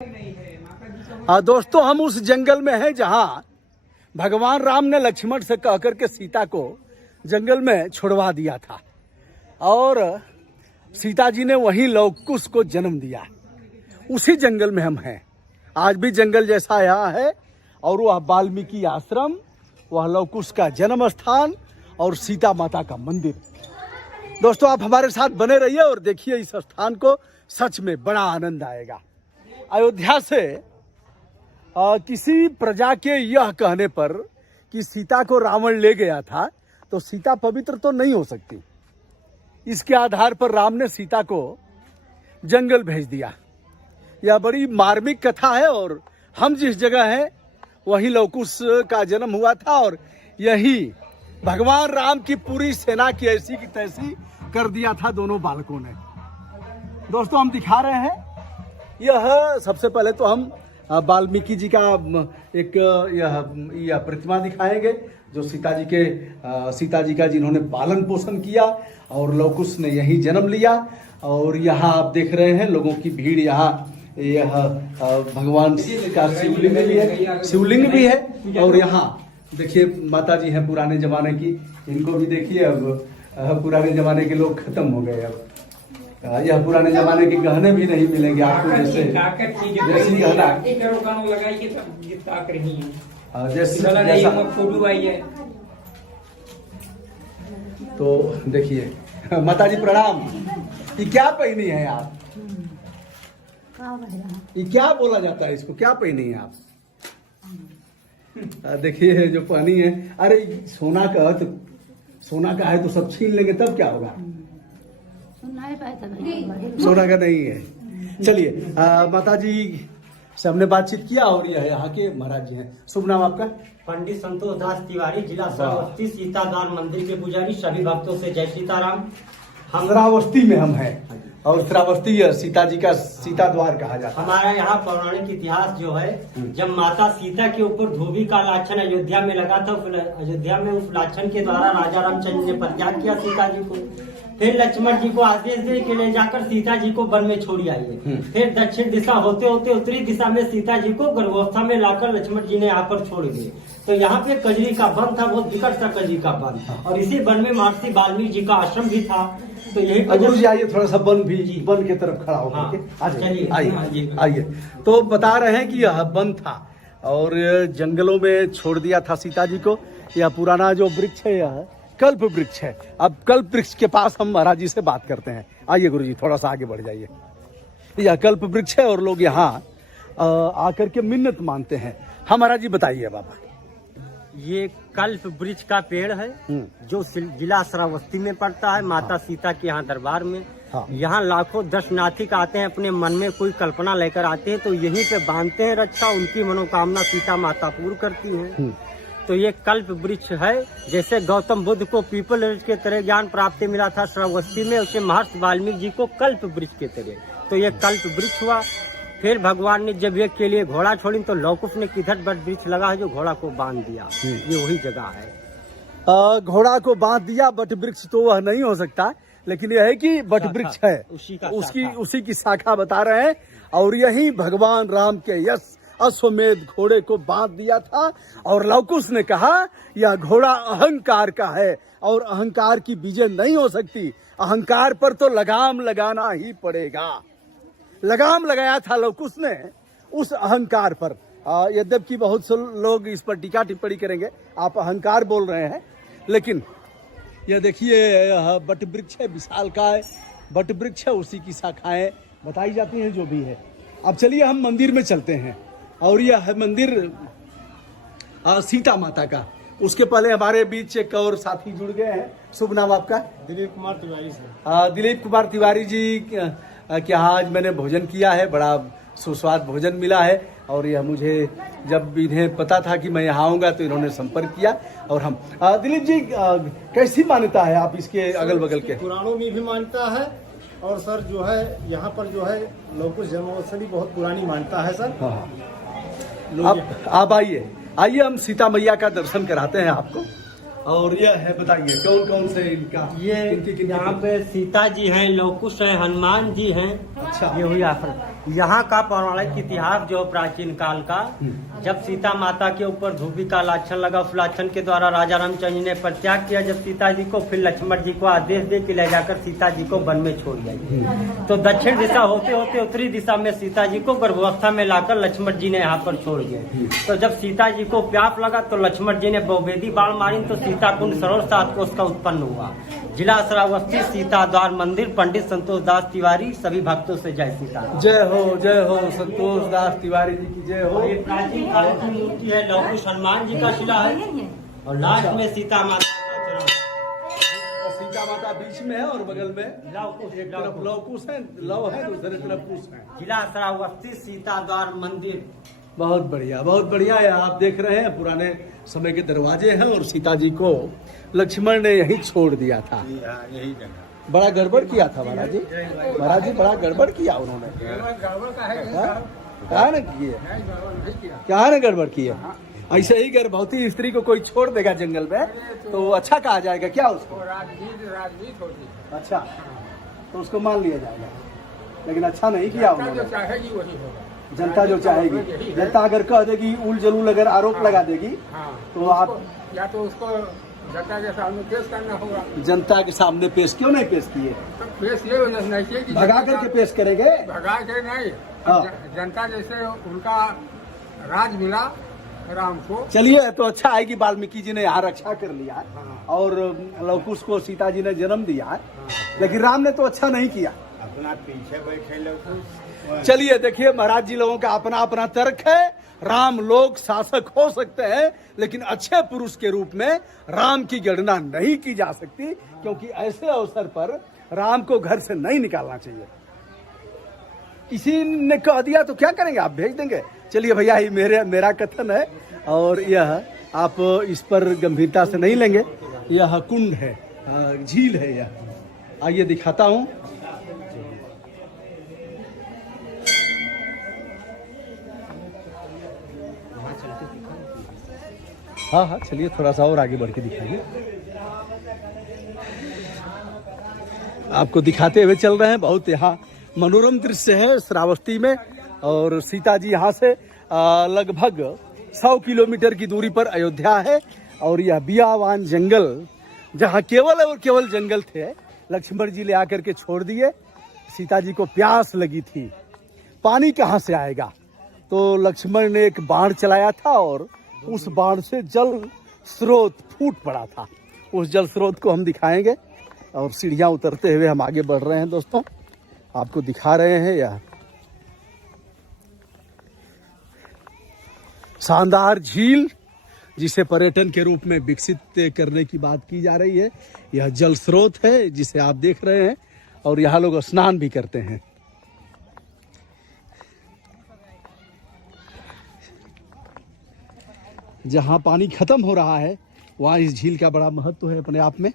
दोस्तों, हम उस जंगल में हैं जहां भगवान राम ने लक्ष्मण से कहकर के सीता को जंगल में छुड़वा दिया था और सीता जी ने वहीं लवकुश को जन्म दिया। उसी जंगल में हम हैं। आज भी जंगल जैसा यहाँ है और वह वाल्मीकि आश्रम, वह लवकुश का जन्म स्थान और सीता माता का मंदिर। दोस्तों, आप हमारे साथ बने रहिए और देखिए इस स्थान को। सच में बड़ा आनंद आएगा। अयोध्या से किसी प्रजा के यह कहने पर कि सीता को रावण ले गया था तो सीता पवित्र तो नहीं हो सकती। इसके आधार पर राम ने सीता को जंगल भेज दिया। यह बड़ी मार्मिक कथा है और हम जिस जगह हैं वहीं लवकुश का जन्म हुआ था और यही भगवान राम की पूरी सेना की ऐसी की तैसी कर दिया था दोनों बालकों ने। दोस्तों, हम दिखा रहे हैं, यह सबसे पहले तो हम वाल्मीकि जी का एक यह प्रतिमा दिखाएंगे जो सीता जी का जिन्होंने पालन पोषण किया और लवकुश ने यहीं जन्म लिया। और यहाँ आप देख रहे हैं लोगों की भीड़। यहाँ यह भगवान का शिवलिंग भी है और यहाँ देखिए माता जी हैं पुराने जमाने की। इनको भी देखिए, अब पुराने जमाने के लोग खत्म हो गए। अब यह पुराने जमाने के गहने भी नहीं मिलेंगे आपको, जैसे तो देखिए माता जी प्रणाम। ये क्या पहनी है आप? ये क्या बोला जाता है इसको? क्या पहनी है आप? देखिए जो पहनी है, अरे सोना का है तो सब छीन लेंगे तब क्या होगा? सोना का नहीं है। चलिए, माता जी से हमने बातचीत किया और यह यहाँ के महाराज जी हैं। शुभ नाम आपका? पंडित संतोष दास तिवारी, जिला श्रावस्ती, सीताद्वार मंदिर के पुजारी। सभी भक्तों से जय सीताराम। हम श्रावस्ती में हम हैं और श्रावस्ती सीता जी का सीता द्वार कहा जाता है। हमारा यहाँ पौराणिक इतिहास जो है, जब माता सीता के ऊपर धोबी का लाछन अयोध्या में लगा था, अयोध्या में उस लाछन के द्वारा राजा रामचंद्र ने परित्याग किया सीता जी को। फिर लक्ष्मण जी को आदेश दे के ले जाकर सीता जी को वन में छोड़ी आइए। फिर दक्षिण दिशा होते होते उत्तरी दिशा में सीता जी को गर्भावस्था में लाकर लक्ष्मण जी ने यहाँ पर छोड़ दिए। तो यहाँ पे कजरी का वन था, बहुत विकट सा कजरी का वन था और इसी वन में महर्षि वाल्मीकि जी का आश्रम भी था। तो यही गुरु जी आइए, थोड़ा सा वन की तरफ खड़ा होकर आइए। तो बता रहे हैं कि यह वन था और जंगलों में छोड़ दिया था सीता जी को। यह पुराना जो वृक्ष है यह कल्प वृक्ष है। अब कल्प वृक्ष के पास हम महाराज जी से बात करते हैं। आइए गुरु जी, थोड़ा सा आगे बढ़ जाइए। यह कल्प वृक्ष है और लोग यहाँ आकर के मिन्नत मानते हैं। हम महाराज जी बताइए बाबा। ये कल्प वृक्ष का पेड़ है जो जिला श्रावस्ती में पड़ता है, माता सीता के यहाँ दरबार में। यहाँ लाखों दर्शनार्थी आते हैं, अपने मन में कोई कल्पना लेकर आते हैं तो यहीं पे बांधते हैं रक्षा। उनकी मनोकामना सीता माता पूर्ण करती हैं। तो ये कल्प वृक्ष है। जैसे गौतम बुद्ध को पीपल वृक्ष के तरह ज्ञान प्राप्ति मिला था श्रावस्ती में, उसे महर्षि वाल्मीकि जी को कल्प वृक्ष के तरह। तो ये कल्प वृक्ष हुआ। फिर भगवान ने जब एक के लिए घोड़ा छोड़ी तो लवकुश ने किधर बट वृक्ष लगा है जो घोड़ा को बांध दिया। ये वही जगह है। घोड़ा को बांध दिया। बट वृक्ष तो वह नहीं हो सकता, लेकिन यह है कि बट वृक्ष है, उसी की शाखा बता रहे हैं। और यही भगवान राम के यश अश्वमेध घोड़े को बांध दिया था और लवकुश ने कहा यह घोड़ा अहंकार का है और अहंकार की विजय नहीं हो सकती। अहंकार पर तो लगाम लगाना ही पड़ेगा। लगाम लगाया था लवकुश ने उस अहंकार पर। यद्यपि बहुत से लोग इस पर टीका टिप्पणी करेंगे, आप अहंकार बोल रहे हैं, लेकिन यह देखिए यह बट वृक्ष है, विशालकाय बट वृक्ष है, उसी की शाखाएं बताई जाती हैं जो भी है। अब चलिए हम मंदिर में चलते हैं और यह है मंदिर सीता माता का। उसके पहले हमारे बीच एक और साथी जुड़ गए हैं। शुभ नाम आपका? दिलीप कुमार तिवारी सर। दिलीप कुमार तिवारी जी के यहाँ आज मैंने भोजन किया है, बड़ा सुस्वाद भोजन मिला है और यह मुझे जब इन्हें पता था कि मैं यहाँ आऊँगा तो इन्होंने संपर्क किया। और हम दिलीप जी, कैसी मान्यता है आप इसके अगल बगल के? पुराणों में भी मान्यता है और सर जो है यहाँ पर जो है लवकुश जन्मोत्सवी बहुत पुरानी मान्यता है सर। आप आइए हम सीता मैया का दर्शन कराते हैं आपको। और यह है, बताइए कौन कौन से इनका? ये यहाँ पे सीता जी हैं, लवकुश है, हनुमान जी हैं। अच्छा, ये हुई यहाँ का पौराणिक इतिहास जो प्राचीन काल का, जब सीता माता के ऊपर धूपी का लाछन लगा, उस लाछन के द्वारा राजा रामचंद्र जी ने परित्याग किया जब सीता जी को, फिर लक्ष्मण जी को आदेश दे के ले जाकर सीता जी को वन में छोड़ दिया। तो दक्षिण दिशा होते होते उत्तरी दिशा में सीता जी को गर्भावस्था में लाकर लक्ष्मण जी ने यहाँ पर छोड़ दिया। तो जब सीता जी को प्यास लगा तो लक्ष्मण जी ने बहुवेदी बाण मारी, तो सीता कुंड सरोवर 7 कोस का उत्पन्न हुआ। जिला श्रावस्ती, सीता द्वार मंदिर, पंडित संतोष दास तिवारी, सभी भक्तों से जय सीता। जय हो संतोष दास तिवारी जी की जय हो। ये प्राचीन काल की मूर्ति है, लौह कुश हनुमान जी का शिला है और लास्ट में सीता माता का चरण। सीता माता बीच में है और बगल में एक तरफ लव कुश है, लव है, दूसरी तरफ कुश है। जिला श्रावस्ती, सीता द्वार मंदिर। बहुत बढ़िया है। आप देख रहे हैं पुराने समय के दरवाजे हैं और सीता जी को लक्ष्मण ने यहीं छोड़ दिया था। यही जगह बड़ा गड़बड़ किया था महाराज जी, बड़ा गड़बड़ किया उन्होंने। क्या न किए, क्या न गड़बड़ किए। ऐसे ही गर्भवती स्त्री को कोई छोड़ देगा जंगल में तो अच्छा कहा जाएगा क्या उसको? राजनीति होती है। अच्छा, तो उसको मान लिया जाएगा, लेकिन अच्छा नहीं किया उन्होंने। चाहेगी वही होगा। जनता जो चाहेगी, जनता अगर कह देगी, उल जलूल अगर आरोप लगा देगी तो आप या तो उसको जनता के सामने पेश करना होगा। जनता के सामने पेश क्यों नहीं पेश किए? तो पेश ये वजह से नहीं किए कि भगा करके पेश करेंगे। भगा के नहीं, हाँ। जनता जैसे उनका राज मिला राम को। चलिए, तो अच्छा है कि वाल्मीकि जी ने यहाँ रक्षा कर लिया और लव कुश को सीता जी ने जन्म दिया, लेकिन राम ने तो अच्छा नहीं किया। अपना पीछे बैठे लोग। चलिए देखिए, महाराज जी लोगों का अपना अपना तर्क है। राम लोग शासक हो सकते हैं, लेकिन अच्छे पुरुष के रूप में राम की गणना नहीं की जा सकती, क्योंकि ऐसे अवसर पर राम को घर से नहीं निकालना चाहिए। किसी ने कह दिया तो क्या करेंगे, आप भेज देंगे। चलिए भैया, ये मेरा कथन है और यह आप इस पर गंभीरता से नहीं लेंगे। यह कुंड है, झील है यह। आइए दिखाता हूँ। हाँ, चलिए थोड़ा सा और आगे बढ़ के दिखाइए। आपको दिखाते हुए चल रहे हैं। बहुत यहाँ मनोरम दृश्य है श्रावस्ती में, और सीता जी यहाँ से लगभग 100 किलोमीटर की दूरी पर अयोध्या है। और यह बियावान जंगल, जहाँ केवल और केवल जंगल थे, लक्ष्मण जी ले आकर के छोड़ दिए। सीता जी को प्यास लगी थी, पानी कहाँ से आएगा, तो लक्ष्मण ने एक बाण चलाया था और उस बाण से जल स्रोत फूट पड़ा था। उस जल स्रोत को हम दिखाएंगे और सीढ़ियां उतरते हुए हम आगे बढ़ रहे हैं। दोस्तों, आपको दिखा रहे हैं यह शानदार झील, जिसे पर्यटन के रूप में विकसित करने की बात की जा रही है। यह जल स्रोत है जिसे आप देख रहे हैं, और यहाँ लोग स्नान भी करते हैं। जहाँ पानी खत्म हो रहा है वहाँ इस झील का बड़ा महत्व है अपने आप में।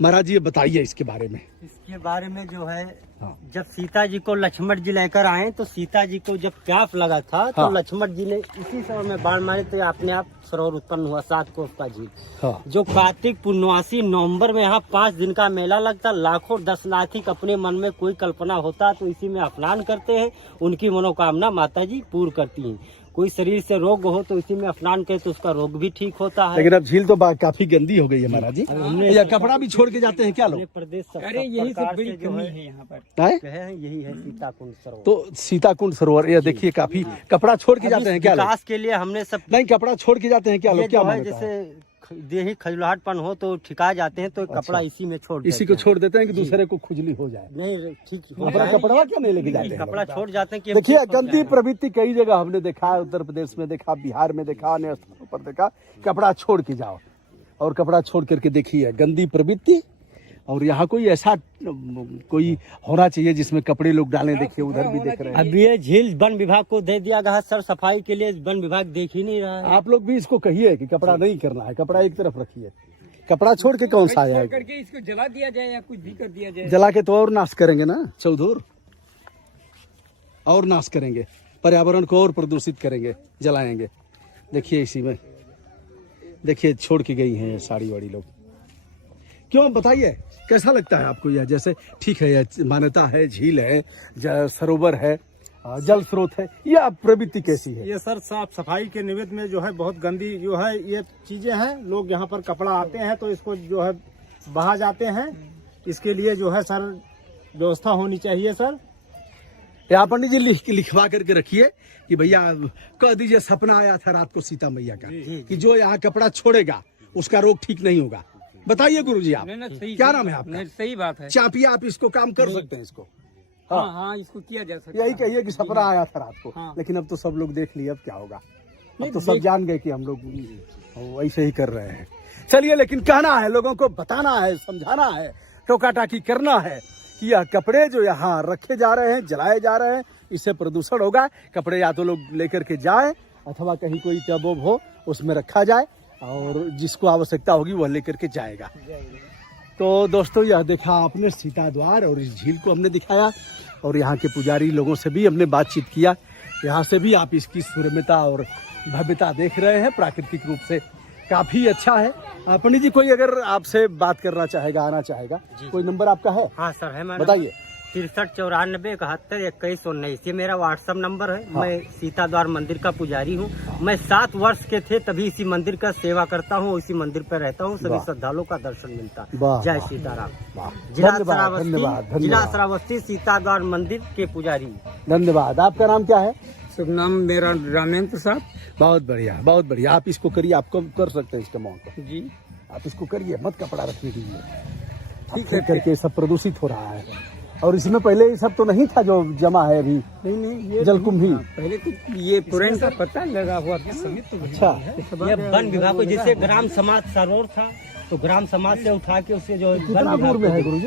महाराज जी, ये बताइए इसके बारे में। इसके बारे में जो है, हाँ। जब सीता जी को लक्ष्मण जी लेकर आए तो सीता जी को जब प्यास लगा था तो हाँ। लक्ष्मण जी ने इसी समय में बाण मारे तो अपने आप सरोवर उत्पन्न हुआ, 7 कोस का झील। हाँ। जो कार्तिक पूर्णवासी नवंबर में यहाँ 5 दिन का मेला लगता, लाखों दशनाथिक अपने मन में कोई कल्पना होता तो इसी में स्नान करते हैं, उनकी मनोकामना माता जी पूर्ण करती हैं। कोई शरीर से रोग हो तो इसी में स्नान करे तो उसका रोग भी ठीक होता है। लेकिन अब झील तो काफी गंदी हो गई है महाराज जी। या कपड़ा भी छोड़ के जाते हैं क्या लोग? प्रदेश अरे यही सब बड़ी कमी है यहाँ पर। यही है सीता कुंड सरोवर। तो सीता कुंड सरोवर, ये देखिए काफी कपड़ा छोड़ के जाते हैं क्या लोग? विकास के लिए हमने सब नहीं, कपड़ा छोड़ के जाते हैं क्या लोग? क्या मान्यता है? जैसे देही खजुलाहटपन हो तो ठिका जाते हैं तो कपड़ा इसी में छोड़ इसी को छोड़ देते हैं कि दूसरे को खुजली हो जाए। नहीं, ठीक अपना कपड़ा क्या नहीं लेके जाते हैं? कपड़ा छोड़ जाते हैं कि देखिए, गंदी प्रवृत्ति कई जगह हमने देखा है, उत्तर प्रदेश में देखा, बिहार में देखा, अन्य स्थानों पर देखा। कपड़ा छोड़ के जाओ और कपड़ा छोड़ करके देखिए, गंदी प्रवृत्ति। और यहाँ कोई ऐसा कोई होना चाहिए जिसमें कपड़े लोग डालें। देखिए उधर भी देख रहे हैं। अब ये झील वन विभाग को दे दिया गया, सर सफाई के लिए वन विभाग देख ही नहीं रहा है। आप लोग भी इसको कहिए कि कपड़ा नहीं करना है, कपड़ा एक तरफ रखिए। कपड़ा छोड़ के कौन सा आया? करके इसको जला दिया जाए या कुछ भी कर दिया जाए। जला के तो और नाश करेंगे ना चौधुर, और नाश करेंगे, पर्यावरण को और प्रदूषित करेंगे, जलाएंगे। देखिए इसी में देखिए छोड़ के गई हैं साड़ी वाड़ी लोग। क्यों बताइए, कैसा लगता है आपको यह? जैसे ठीक है, यह मान्यता है, झील है, सरोवर है, जल स्रोत है, यह प्रवृत्ति कैसी है? ये सर साफ सफाई के निमित्त में जो है बहुत गंदी जो है ये चीजें हैं। लोग यहाँ पर कपड़ा आते हैं तो इसको जो है बहा जाते हैं। इसके लिए जो है सर व्यवस्था होनी चाहिए सर। यहाँ पंडित जी लिखवा करके रखिए कि भैया कह दीजिए सपना आया था रात को सीता मैया का कि जो यहाँ कपड़ा छोड़ेगा उसका रोग ठीक नहीं होगा। बताइए गुरुजी आप, क्या नाम है आपका? सही बात है। चापिए आप इसको काम कर सकते हैं इसको। हाँ हाँ, इसको किया जा सकता है। यही कहिए कि सपना आया था रात को। हाँ। लेकिन अब तो सब लोग देख लिए, अब क्या होगा? अब तो सब जान गए कि हम लोग ऐसे ही कर रहे हैं। चलिए, लेकिन कहना है लोगों को, बताना है, समझाना है, टोका टाकी करना है कि यह कपड़े जो यहाँ रखे जा रहे हैं, जलाए जा रहे हैं, इससे प्रदूषण होगा। कपड़े या तो लोग लेकर के जाए अथवा कहीं कोई टब वब हो उसमें रखा जाए और जिसको आवश्यकता होगी वह लेकर के जाएगा। तो दोस्तों, यह देखा आपने सीता द्वार और इस झील को हमने दिखाया और यहाँ के पुजारी लोगों से भी हमने बातचीत किया। यहाँ से भी आप इसकी सूर्यमता और भव्यता देख रहे हैं। प्राकृतिक रूप से काफी अच्छा है। पंडित जी, कोई अगर आपसे बात करना चाहेगा, आना चाहेगा, कोई नंबर आपका है? हाँ सर है, मैडम। बताइए। 6394712119 ये मेरा व्हाट्सएप नंबर है। हाँ। मैं सीता द्वार मंदिर का पुजारी हूँ। मैं 7 वर्ष के थे तभी इसी मंदिर का सेवा करता हूँ, इसी मंदिर पर रहता हूँ। सभी श्रद्धालुओं का दर्शन मिलता है। जय सीताराम। जिला श्रावस्ती सीता द्वार मंदिर के पुजारी। धन्यवाद। आपका नाम क्या है? शुभ नाम मेरा रामेंद्र प्रसाद। बहुत बढ़िया, बहुत बढ़िया। आप इसको करिए, आपको कर सकते हैं इसके अमाउंट जी। आप इसको करिए, मत कपड़ा रखने दीजिए। ठीक है, करके सब प्रदूषित हो रहा है और इसमें पहले ये सब तो नहीं था जो जमा है अभी। नहीं, ये जलकुंभी पहले तो ये पुरान का पता लगा हुआ था। अच्छा, ये वन विभाग को, जैसे ग्राम समाज सरोवर था तो ग्राम समाज से उठा के उसे जो कितना दूर में है गुरुजी?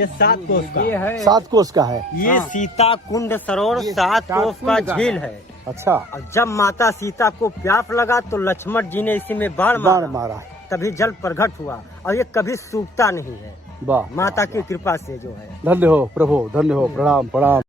ये 7 कोस का है। 7 कोस का है। ये सीता कुंड सरोवर 7 कोस का झील है। अच्छा। और जब माता सीता को प्यास लगा तो लक्ष्मण जी ने इसी में बाण मारा, तभी जल प्रकट हुआ और ये कभी सूखता नहीं है। वाह, माता की कृपा से जो है। धन्य हो प्रभु, धन्य हो। प्रणाम प्रणाम।